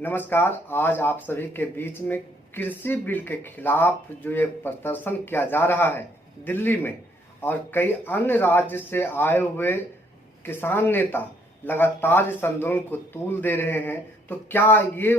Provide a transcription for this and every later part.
नमस्कार। आज आप सभी के बीच में कृषि बिल के खिलाफ जो ये प्रदर्शन किया जा रहा है दिल्ली में, और कई अन्य राज्य से आए हुए किसान नेता लगातार इस आंदोलन को तूल दे रहे हैं। तो क्या ये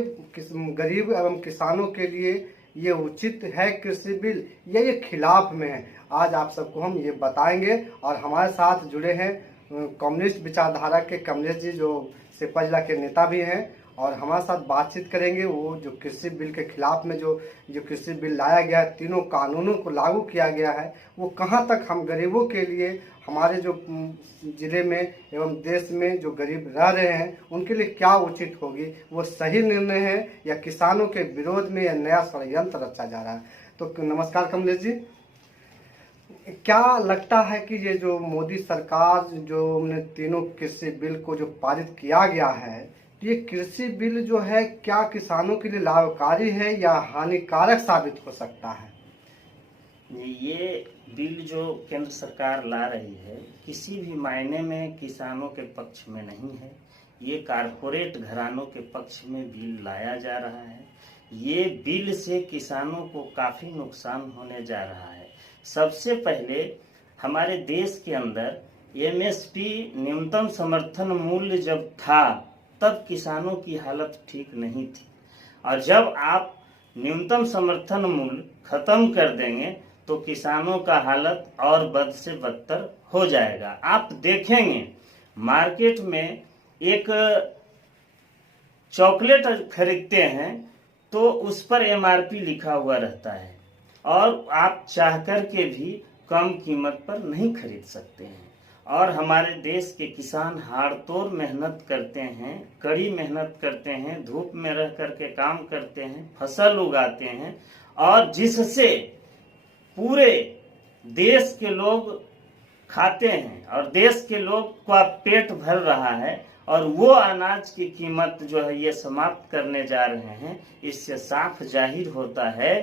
गरीब एवं किसानों के लिए ये उचित है कृषि बिल, या ये खिलाफ में है? आज आप सबको हम ये बताएंगे। और हमारे साथ जुड़े हैं कम्युनिस्ट विचारधारा के कमलेश जी, जो सेपा जिला के नेता भी हैं, और हमारे साथ बातचीत करेंगे। वो जो कृषि बिल के खिलाफ में जो कृषि बिल लाया गया है, तीनों कानूनों को लागू किया गया है, वो कहाँ तक हम गरीबों के लिए, हमारे जो ज़िले में एवं देश में जो गरीब रह रहे हैं उनके लिए क्या उचित होगी, वो सही निर्णय है या किसानों के विरोध में यह नया षड्यंत्र रचा जा रहा है? तो नमस्कार कमलेश जी, क्या लगता है कि ये जो मोदी सरकार जो ने तीनों कृषि बिल को जो पारित किया गया है, ये कृषि बिल जो है क्या किसानों के लिए लाभकारी है या हानिकारक साबित हो सकता है? ये बिल जो केंद्र सरकार ला रही है किसी भी मायने में किसानों के पक्ष में नहीं है। ये कारपोरेट घरानों के पक्ष में बिल लाया जा रहा है। ये बिल से किसानों को काफ़ी नुकसान होने जा रहा है। सबसे पहले हमारे देश के अंदर एमएसपी न्यूनतम समर्थन मूल्य जब था तब किसानों की हालत ठीक नहीं थी, और जब आप न्यूनतम समर्थन मूल्य खत्म कर देंगे तो किसानों का हालत और बद से बदतर हो जाएगा। आप देखेंगे मार्केट में एक चॉकलेट खरीदते हैं तो उस पर एमआरपी लिखा हुआ रहता है, और आप चाहकर के भी कम कीमत पर नहीं खरीद सकते हैं। और हमारे देश के किसान हाड़तोड़ मेहनत करते हैं, कड़ी मेहनत करते हैं, धूप में रह करके काम करते हैं, फसल उगाते हैं, और जिससे पूरे देश के लोग खाते हैं और देश के लोग का पेट भर रहा है, और वो अनाज की कीमत जो है ये समाप्त करने जा रहे हैं। इससे साफ जाहिर होता है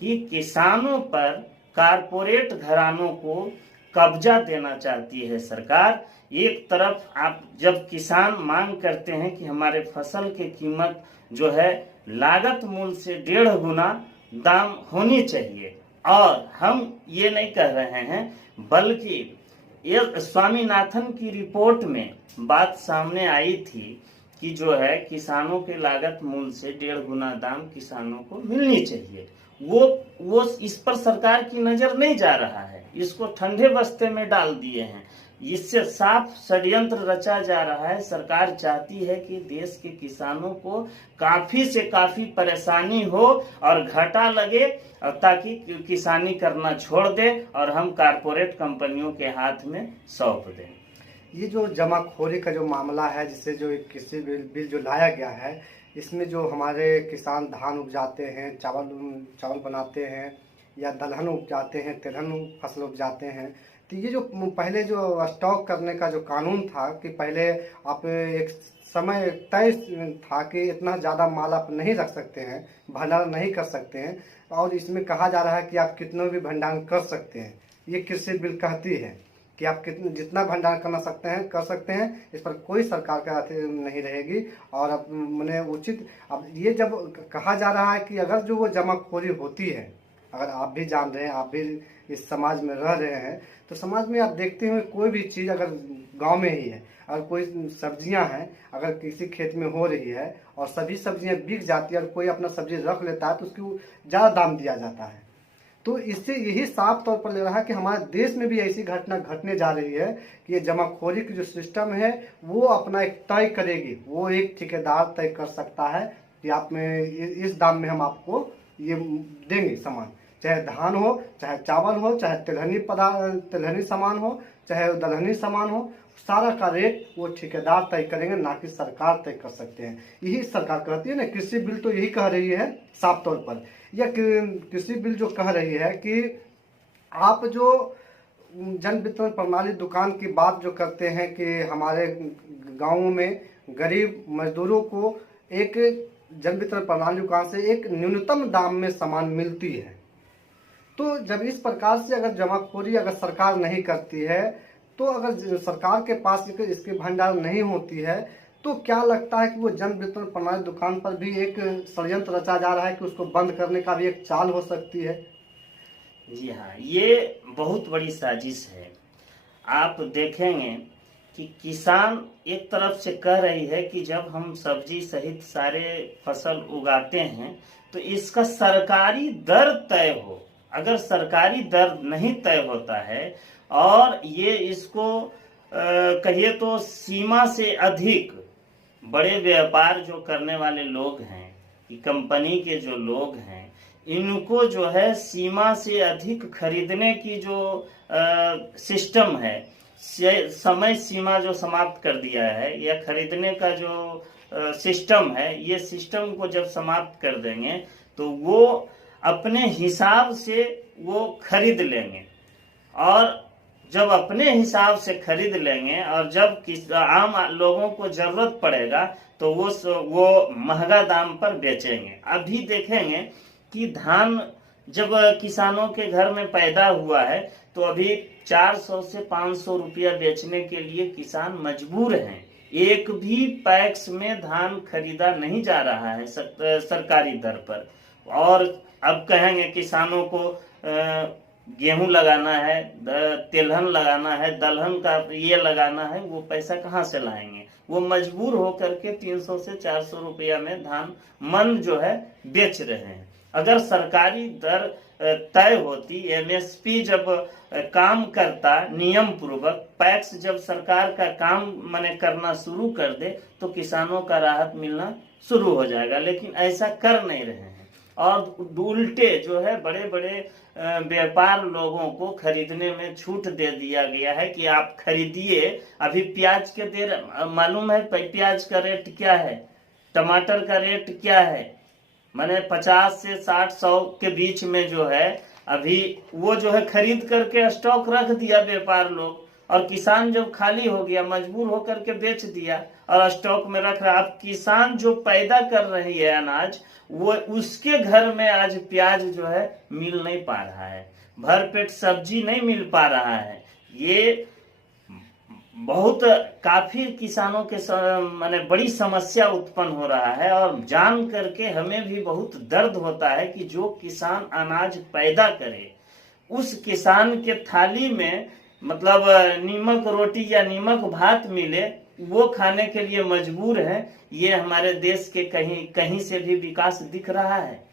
कि किसानों पर कारपोरेट घरानों को कब्जा देना चाहती है सरकार। एक तरफ आप जब किसान मांग करते हैं कि हमारे फसल की कीमत जो है लागत मूल्य से 1.5 गुना दाम होनी चाहिए, और हम ये नहीं कह रहे हैं, बल्कि ये स्वामीनाथन की रिपोर्ट में बात सामने आई थी कि जो है किसानों के लागत मूल्य से 1.5 गुना दाम किसानों को मिलनी चाहिए। वो इस पर सरकार की नजर नहीं जा रहा है, इसको ठंडे बस्ते में डाल दिए हैं। इससे साफ षड्यंत्र रचा जा रहा है। सरकार चाहती है कि देश के किसानों को काफी से काफी परेशानी हो और घाटा लगे, ताकि किसानी करना छोड़ दे और हम कारपोरेट कंपनियों के हाथ में सौंप दें। ये जो जमाखोरी का जो मामला है, जिससे जो कृषि बिल जो लाया गया है, इसमें जो हमारे किसान धान उपजाते हैं, चावल बनाते हैं, या दलहन उपजाते हैं, तिलहन फसल उपजाते हैं, तो ये जो पहले जो स्टॉक करने का जो कानून था कि पहले आप एक समय तय था कि इतना ज़्यादा माल आप नहीं रख सकते हैं, भंडारण नहीं कर सकते हैं, और इसमें कहा जा रहा है कि आप कितना भी भंडारण कर सकते हैं। ये कृषि बिल कहती है कि आप जितना भंडारण करना सकते हैं कर सकते हैं, इस पर कोई सरकार का नहीं रहेगी। और अब मैंने उचित, अब ये जब कहा जा रहा है कि अगर जो वो जमाखोरी होती है, अगर आप भी जान रहे हैं, आप भी इस समाज में रह रहे हैं, तो समाज में आप देखते हैं कोई भी चीज़ अगर गांव में ही है, अगर कोई सब्जियां हैं अगर किसी खेत में हो रही है और सभी सब्जियां बिक जाती है और कोई अपना सब्जी रख लेता है तो उसको ज़्यादा दाम दिया जाता है। तो इससे यही साफ तौर पर ले रहा है कि हमारे देश में भी ऐसी घटना घटने जा रही है कि ये जमाखोरी की जो सिस्टम है वो अपना एक तय करेगी। वो एक ठेकेदार तय कर सकता है कि आप में इस दाम में हम आपको ये देंगे सामान, चाहे धान हो, चाहे चावल हो, चाहे तिलहनी सामान हो, चाहे दलहनी सामान हो, सारा का रेट वो ठेकेदार तय करेंगे, ना कि सरकार तय कर सकते हैं। यही सरकार कहती है ना, कृषि बिल तो यही कह रही है साफ तौर पर। यह कृषि बिल जो कह रही है कि आप जो जन वितरण प्रणाली दुकान की बात जो करते हैं कि हमारे गाँवों में गरीब मजदूरों को एक जन वितरण प्रणाली दुकान से एक न्यूनतम दाम में सामान मिलती है। तो जब इस प्रकार से अगर जमाखोरी अगर सरकार नहीं करती है, तो अगर सरकार के पास इसके भंडार नहीं होती है, तो क्या लगता है कि वो जन वितरण प्रणाली दुकान पर भी एक षड्यंत्र रचा जा रहा है कि उसको बंद करने का भी एक चाल हो सकती है? जी हाँ, ये बहुत बड़ी साजिश है। आप देखेंगे कि किसान एक तरफ से कह रही है कि जब हम सब्जी सहित सारे फसल उगाते हैं तो इसका सरकारी दर तय हो। अगर सरकारी दर नहीं तय होता है और ये इसको कहिए तो सीमा से अधिक बड़े व्यापार जो करने वाले लोग हैं, कि कंपनी के जो लोग हैं, इनको जो है सीमा से अधिक खरीदने की जो सिस्टम है, समय सीमा जो समाप्त कर दिया है, या खरीदने का जो सिस्टम है, ये सिस्टम को जब समाप्त कर देंगे तो वो अपने हिसाब से वो खरीद लेंगे। और जब अपने हिसाब से खरीद लेंगे और जब आम लोगों को जरूरत पड़ेगा तो वो महंगा दाम पर बेचेंगे। अभी देखेंगे कि धान जब किसानों के घर में पैदा हुआ है तो अभी 400 से 500 रुपया बेचने के लिए किसान मजबूर हैं। एक भी पैक्स में धान खरीदा नहीं जा रहा है सरकारी दर पर। और अब कहेंगे किसानों को गेहूं लगाना है, तिलहन लगाना है, दलहन का ये लगाना है, वो पैसा कहाँ से लाएंगे? वो मजबूर होकर के 300 से 400 रुपया में धान मन जो है बेच रहे हैं। अगर सरकारी दर तय होती, एमएसपी जब काम करता नियम पूर्वक, पैक्स जब सरकार का काम माने करना शुरू कर दे तो किसानों का राहत मिलना शुरू हो जाएगा। लेकिन ऐसा कर नहीं रहे हैं और उल्टे जो है बड़े बड़े व्यापार लोगों को खरीदने में छूट दे दिया गया है कि आप खरीदिए। अभी प्याज के देर मालूम है प्याज का रेट क्या है, टमाटर का रेट क्या है, माने 50 से 60 100 के बीच में जो है अभी वो जो है खरीद करके स्टॉक रख दिया व्यापार लोग, और किसान जब खाली हो गया मजबूर होकर के बेच दिया और स्टॉक में रख रहा। अब किसान जो पैदा कर रही है अनाज, वो उसके घर में आज प्याज जो है मिल नहीं पा रहा है, भरपेट सब्जी नहीं मिल पा रहा है। ये बहुत काफी किसानों के माने बड़ी समस्या उत्पन्न हो रहा है। और जान करके हमें भी बहुत दर्द होता है कि जो किसान अनाज पैदा करे उस किसान के थाली में मतलब नीमक रोटी या नीमक भात मिले, वो खाने के लिए मजबूर है। ये हमारे देश के कहीं कहीं से भी विकास दिख रहा है।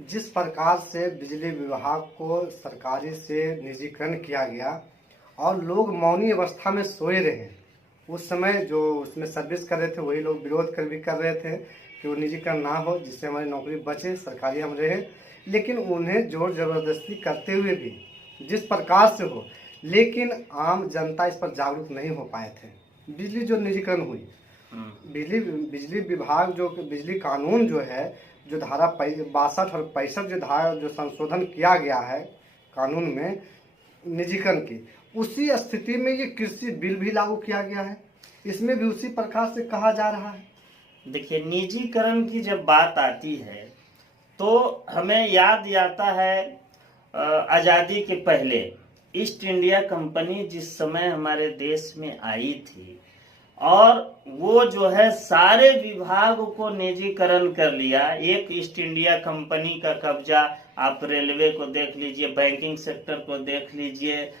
जिस प्रकार से बिजली विभाग को सरकारी से निजीकरण किया गया और लोग मौनी अवस्था में सोए रहे, उस समय जो उसमें सर्विस कर रहे थे वही लोग विरोध भी कर रहे थे कि वो निजीकरण ना हो, जिससे हमारी नौकरी बचे, सरकारी हम रहे। लेकिन उन्हें जोर जबरदस्ती करते हुए भी जिस प्रकार से हो, लेकिन आम जनता इस पर जागरूक नहीं हो पाए थे। बिजली जो निजीकरण हुई, बिजली विभाग जो बिजली कानून जो है, जो धारा 62 और 65 जो धारा जो संशोधन किया गया है कानून में निजीकरण की, उसी स्थिति में ये कृषि बिल भी लागू किया गया है। इसमें भी उसी प्रकार से कहा जा रहा है। देखिए, निजीकरण की जब बात आती है तो हमें याद आता है आज़ादी के पहले ईस्ट इंडिया कंपनी जिस समय हमारे देश में आई थी, और वो जो है सारे विभाग को निजीकरण कर लिया। एक ईस्ट इंडिया कंपनी का कब्जा, आप रेलवे को देख लीजिए, बैंकिंग सेक्टर को देख लीजिए,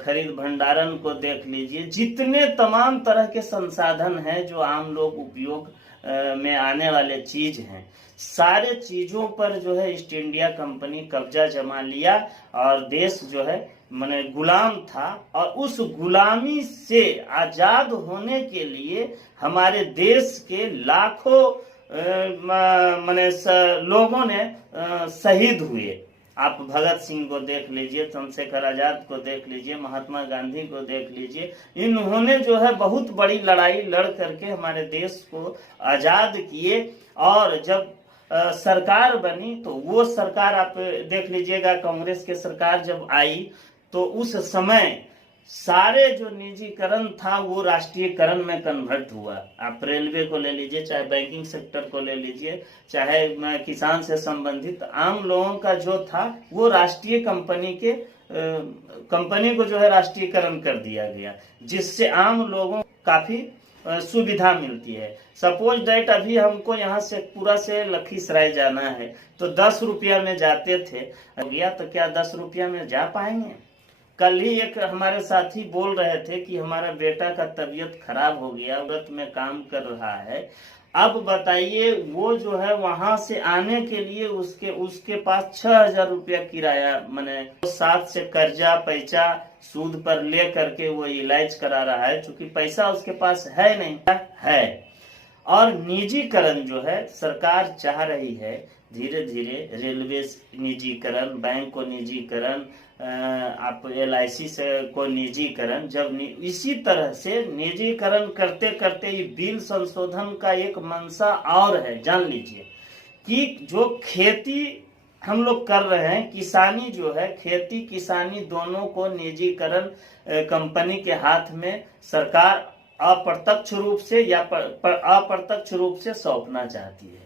खरीद भंडारण को देख लीजिए, जितने तमाम तरह के संसाधन हैं जो आम लोग उपयोग में आने वाले चीज हैं, सारे चीजों पर जो है ईस्ट इंडिया कंपनी कब्जा जमा लिया और देश जो है माने गुलाम था। और उस गुलामी से आजाद होने के लिए हमारे देश के लाखों माने लोगों ने शहीद हुए। आप भगत सिंह को देख लीजिए, चंद्रशेखर आजाद को देख लीजिए, महात्मा गांधी को देख लीजिए, इन्होंने जो है बहुत बड़ी लड़ाई लड़ करके हमारे देश को आजाद किए। और जब सरकार बनी तो वो सरकार आप देख लीजिएगा, कांग्रेस की सरकार जब आई तो उस समय सारे जो निजीकरण था वो राष्ट्रीयकरण में कन्वर्ट हुआ। आप रेलवे को ले लीजिए, चाहे बैंकिंग सेक्टर को ले लीजिए, चाहे किसान से संबंधित आम लोगों का जो था वो राष्ट्रीय कंपनी को जो है राष्ट्रीयकरण कर दिया गया, जिससे आम लोगों काफी सुविधा मिलती है। सपोज दैट अभी हमको यहाँ से पूरा से लखीसराय जाना है तो 10 रुपया में जाते थे, गया तो क्या 10 रुपया में जा पाएंगे? कल ही एक हमारे साथी बोल रहे थे कि हमारा बेटा का तबीयत खराब हो गया, व्रत में काम कर रहा है। अब बताइए वो जो है वहां से आने के लिए उसके पास 6,000 रुपया किराया, मैंने साथ से कर्जा पैसा सूद पर ले करके वो इलाज करा रहा है, क्योंकि पैसा उसके पास है नहीं है। और निजीकरण जो है सरकार चाह रही है धीरे धीरे, रेलवे निजीकरण, बैंक को निजीकरण, आप LIC से को निजीकरण, जब इसी तरह से निजीकरण करते करते ये बिल संशोधन का एक मंशा और है, जान लीजिए कि जो खेती हम लोग कर रहे हैं, किसानी जो है, खेती किसानी दोनों को निजीकरण कंपनी के हाथ में सरकार अप्रत्यक्ष रूप से या अप्रत्यक्ष रूप से सौंपना चाहती है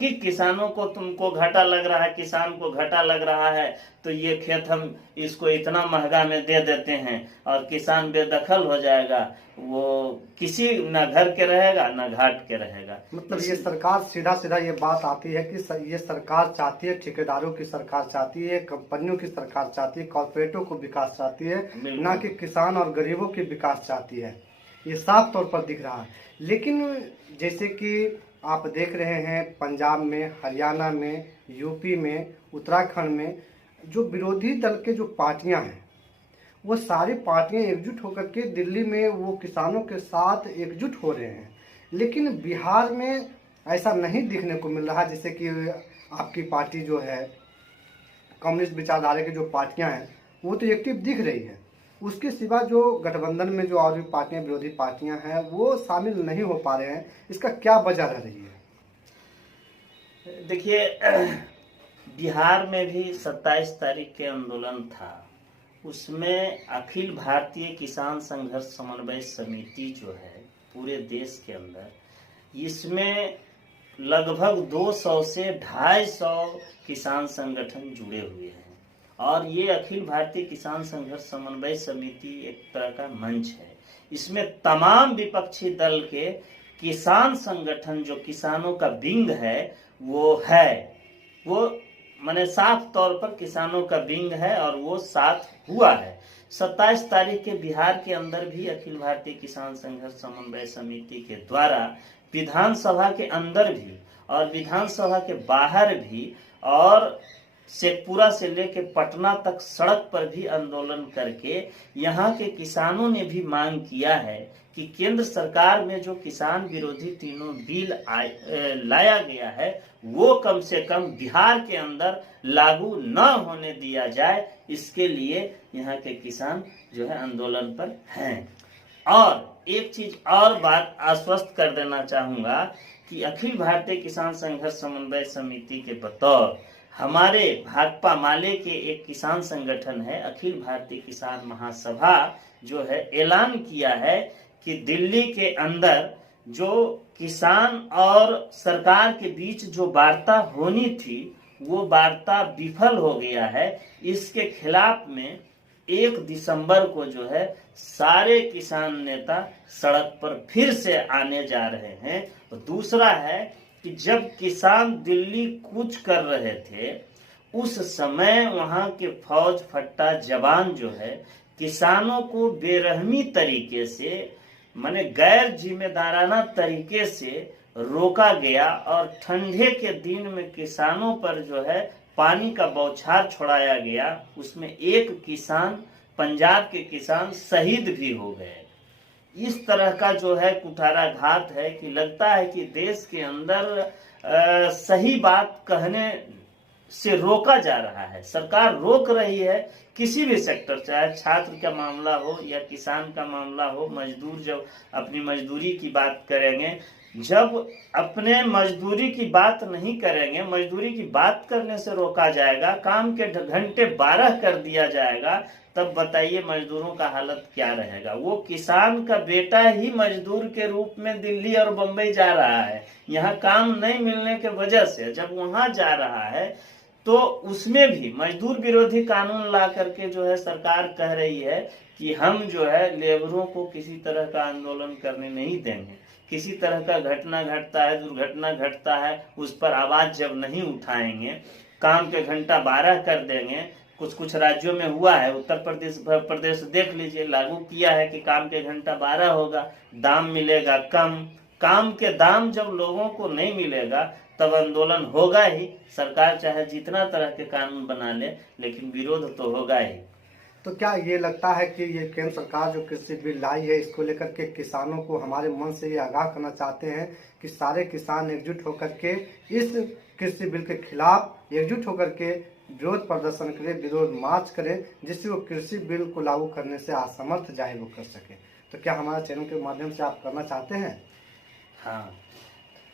कि किसानों को, तुमको घाटा लग रहा है, किसान को घाटा लग रहा है तो ये खेत हम इसको इतना महंगा में दे देते हैं और किसान बेदखल हो जाएगा, वो किसी न घर के रहेगा न घाट के रहेगा। मतलब ये सरकार सीधा सीधा ये बात आती है कि ये सरकार चाहती है, ठेकेदारों की सरकार चाहती है, कंपनियों की सरकार चाहती है, कॉर्पोरेटों को विकास चाहती है, ना कि किसान और गरीबों की विकास चाहती है। ये साफ तौर पर दिख रहा है। लेकिन जैसे कि आप देख रहे हैं पंजाब में, हरियाणा में, यूपी में, उत्तराखंड में जो विरोधी दल के जो पार्टियां हैं वो सारी पार्टियां एकजुट होकर के दिल्ली में वो किसानों के साथ एकजुट हो रहे हैं। लेकिन बिहार में ऐसा नहीं दिखने को मिल रहा, जैसे कि आपकी पार्टी जो है, कम्युनिस्ट विचारधारा की जो पार्टियां हैं वो तो एक्टिव दिख रही है, उसके सिवा जो गठबंधन में जो और भी पार्टियां, विरोधी पार्टियां हैं, वो शामिल नहीं हो पा रहे हैं। इसका क्या वजह रह रही है? देखिए, बिहार में भी 27 तारीख के आंदोलन था, उसमें अखिल भारतीय किसान संघर्ष समन्वय समिति जो है पूरे देश के अंदर, इसमें लगभग 200 से 250 किसान संगठन जुड़े हुए हैं। और ये अखिल भारतीय किसान संघर्ष समन्वय समिति एक तरह का मंच है। इसमें तमाम विपक्षी दल के किसान संगठन, जो किसानों का विंग है, वो माने साफ तौर पर किसानों का विंग है और वो साथ हुआ है। 27 तारीख के बिहार के अंदर भी अखिल भारतीय किसान संघर्ष समन्वय समिति के द्वारा विधानसभा के अंदर भी और विधानसभा के बाहर भी और शेखपुरा से लेके पटना तक सड़क पर भी आंदोलन करके यहाँ के किसानों ने भी मांग किया है कि केंद्र सरकार में जो किसान विरोधी तीनों बिल लाया गया है वो कम से कम बिहार के अंदर लागू न होने दिया जाए। इसके लिए यहाँ के किसान जो है आंदोलन पर हैं। और एक चीज और बात आश्वस्त कर देना चाहूंगा कि अखिल भारतीय किसान संघर्ष समन्वय समिति के बतौर हमारे भाकपा माले के एक किसान संगठन है, अखिल भारतीय किसान महासभा, जो है ऐलान किया है कि दिल्ली के अंदर जो किसान और सरकार के बीच जो वार्ता होनी थी वो वार्ता विफल हो गया है। इसके खिलाफ में 1 दिसंबर को जो है सारे किसान नेता सड़क पर फिर से आने जा रहे हैं। और दूसरा है कि जब किसान दिल्ली कूच कर रहे थे उस समय वहां के फौज फट्टा जवान जो है किसानों को बेरहमी तरीके से, माने गैर जिम्मेदाराना तरीके से रोका गया और ठंडे के दिन में किसानों पर जो है पानी का बौछार छोड़ाया गया। उसमें एक किसान, पंजाब के किसान शहीद भी हो गए। इस तरह का जो है कुठाराघात है कि लगता है कि देश के अंदर सही बात कहने से रोका जा रहा है। सरकार रोक रही है किसी भी सेक्टर, चाहे छात्र का मामला हो या किसान का मामला हो। मजदूर जब अपनी मजदूरी की बात करेंगे, जब अपने मजदूरी की बात नहीं करेंगे, मजदूरी की बात करने से रोका जाएगा, काम के घंटे 12 कर दिया जाएगा, तब बताइए मजदूरों का हालत क्या रहेगा। वो किसान का बेटा ही मजदूर के रूप में दिल्ली और बंबई जा रहा है, यहाँ काम नहीं मिलने के वजह से जब वहां जा रहा है तो उसमें भी मजदूर विरोधी कानून ला करके जो है सरकार कह रही है कि हम जो है लेबरों को किसी तरह का आंदोलन करने नहीं देंगे। किसी तरह का घटना घटता है, दुर्घटना घटता है, उस पर आवाज जब नहीं उठाएंगे, काम के घंटा 12 कर देंगे। कुछ कुछ राज्यों में हुआ है, उत्तर प्रदेश देख लीजिए, लागू किया है कि काम के घंटा 12 होगा, दाम मिलेगा कम। काम के दाम जब लोगों को नहीं मिलेगा तब आंदोलन होगा ही। सरकार चाहे जितना तरह के कानून बना ले, लेकिन विरोध तो होगा ही। तो क्या ये लगता है कि ये केंद्र सरकार जो कृषि बिल लाई है, इसको लेकर के किसानों को हमारे मन से ये आगाह करना चाहते हैं कि सारे किसान एकजुट होकर के इस कृषि बिल के खिलाफ एकजुट होकर के विरोध प्रदर्शन करें, विरोध मार्च करें, जिससे वो कृषि बिल को लागू करने से असमर्थ जाहिर वो कर सके? तो क्या हमारे चैनल के माध्यम से आप करना चाहते हैं? हाँ,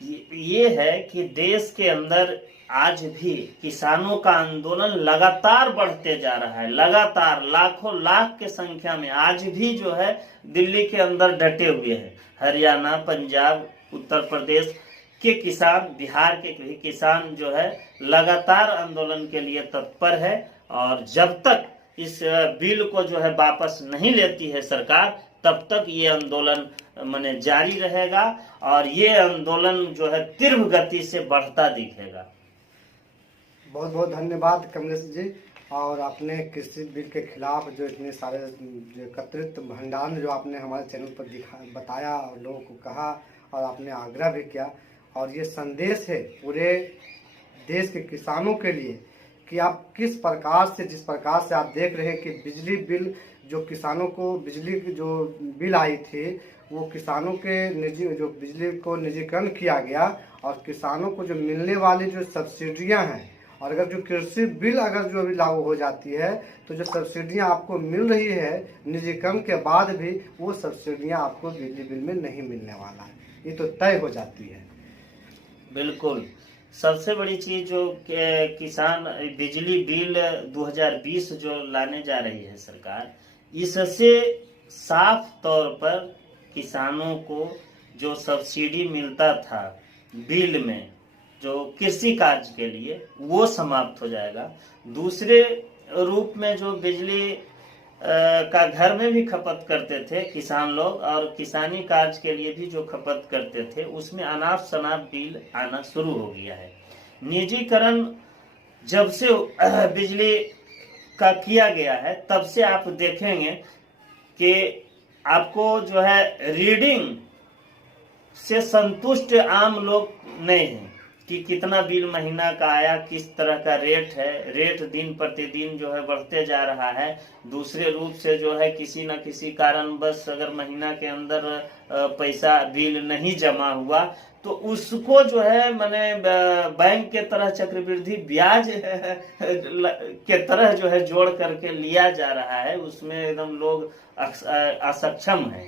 ये है कि देश के अंदर आज भी किसानों का आंदोलन लगातार बढ़ते जा रहा है। लगातार लाखों लाख के संख्या में आज भी जो है दिल्ली के अंदर डटे हुए हैं। हरियाणा, पंजाब, उत्तर प्रदेश के किसान, बिहार के भी किसान जो है लगातार आंदोलन के लिए तत्पर है। और जब तक इस बिल को जो है वापस नहीं लेती है सरकार, तब तक ये आंदोलन माने जारी रहेगा और ये आंदोलन जो है तीव्र गति से बढ़ता दिखेगा। बहुत बहुत धन्यवाद कमलेश जी। और आपने कृषि बिल के खिलाफ जो इतने सारे जो एकत्रित भंडार जो आपने हमारे चैनल पर बताया और लोगों को कहा और आपने आग्रह भी किया, और ये संदेश है पूरे देश के किसानों के लिए कि आप किस प्रकार से, जिस प्रकार से आप देख रहे हैं कि बिजली बिल जो किसानों को, बिजली की जो बिल आई थी वो किसानों के निजी, जो बिजली को निजीकरण किया गया और किसानों को जो मिलने वाली जो सब्सिडियां हैं, और अगर जो कृषि बिल अगर जो अभी लागू हो जाती है तो जो सब्सिडियां आपको मिल रही है निजीकरण के बाद भी, वो सब्सिडियां आपको बिजली बिल में नहीं मिलने वाला है, ये तो तय हो जाती है। बिल्कुल। सबसे बड़ी चीज जो किसान बिजली बिल 2020 जो लाने जा रही है सरकार, इससे साफ तौर पर किसानों को जो सब्सिडी मिलता था बिल में जो कृषि कार्य के लिए, वो समाप्त हो जाएगा। दूसरे रूप में जो बिजली का घर में भी खपत करते थे किसान लोग और किसानी कार्य के लिए भी जो खपत करते थे, उसमें अनाप शनाप बिल आना शुरू हो गया है। निजीकरण जब से बिजली का किया गया है, तब से आप देखेंगे कि आपको जो है रीडिंग से संतुष्ट आम लोग नहीं हैं कि कितना बिल महीना का आया, किस तरह का रेट है। रेट दिन प्रतिदिन जो है बढ़ते जा रहा है। दूसरे रूप से जो है किसी न किसी कारणवश अगर महीना के अंदर पैसा बिल नहीं जमा हुआ तो उसको जो है माने बैंक के तरह चक्रवृद्धि ब्याज के तरह जो है जोड़ करके लिया जा रहा है। उसमें एकदम लोग असक्षम हैं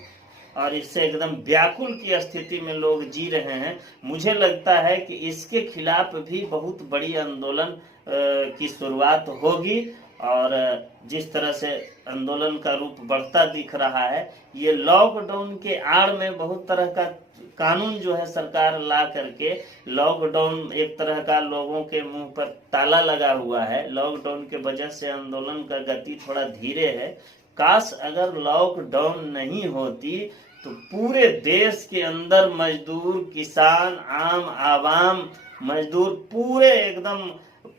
और इससे एकदम व्याकुल की स्थिति में लोग जी रहे हैं। मुझे लगता है कि इसके खिलाफ भी बहुत बड़ी आंदोलन की शुरुआत होगी और जिस तरह से आंदोलन का रूप बढ़ता दिख रहा है, ये लॉकडाउन के आड़ में बहुत तरह का कानून जो है सरकार ला करके, लॉकडाउन एक तरह का लोगों के मुंह पर ताला लगा हुआ है। लॉकडाउन के वजह से आंदोलन का गति थोड़ा धीरे है। काश अगर लॉकडाउन नहीं होती तो पूरे देश के अंदर मजदूर, किसान, आम आवाम, मजदूर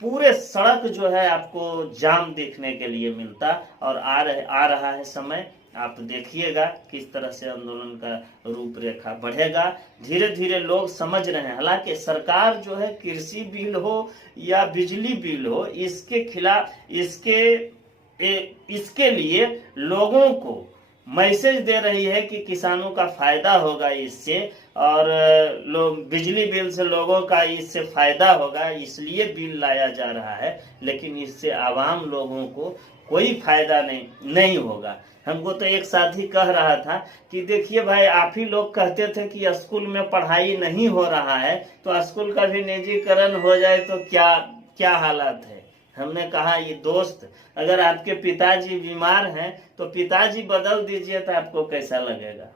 पूरे सड़क जो है आपको जाम देखने के लिए मिलता। और आ रहा है समय, आप देखिएगा किस तरह से आंदोलन का रूपरेखा बढ़ेगा। धीरे धीरे लोग समझ रहे हैं। हालांकि सरकार जो है कृषि बिल हो या बिजली बिल हो, इसके खिलाफ इसके लिए लोगों को मैसेज दे रही है कि किसानों का फायदा होगा इससे, और बिजली बिल से लोगों का इससे फायदा होगा, इसलिए बिल लाया जा रहा है। लेकिन इससे आवाम लोगों को कोई फायदा नहीं होगा। हमको तो एक साथी कह रहा था कि देखिए भाई, आप ही लोग कहते थे कि स्कूल में पढ़ाई नहीं हो रहा है, तो स्कूल का भी निजीकरण हो जाए तो क्या हालत है। हमने कहा, ये दोस्त, अगर आपके पिताजी बीमार हैं तो पिताजी बदल दीजिए तो आपको कैसा लगेगा।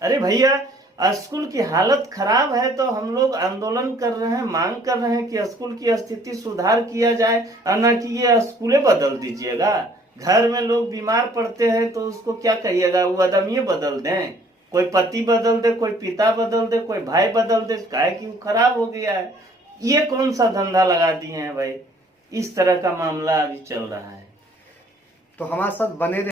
अरे भैया, स्कूल की हालत खराब है तो हम लोग आंदोलन कर रहे हैं, मांग कर रहे हैं कि स्कूल की स्थिति सुधार किया जाए, और न कि ये स्कूलें बदल दीजिएगा। घर में लोग बीमार पड़ते हैं तो उसको क्या कहिएगा, वो आदमी बदल दें, कोई पति बदल दे, कोई पिता बदल दे, कोई भाई बदल दे, काहे कि वो खराब हो गया है। ये कौन सा धंधा लगा दिए हैं भाई। इस तरह का मामला अभी चल रहा है। तो हमारे साथ बने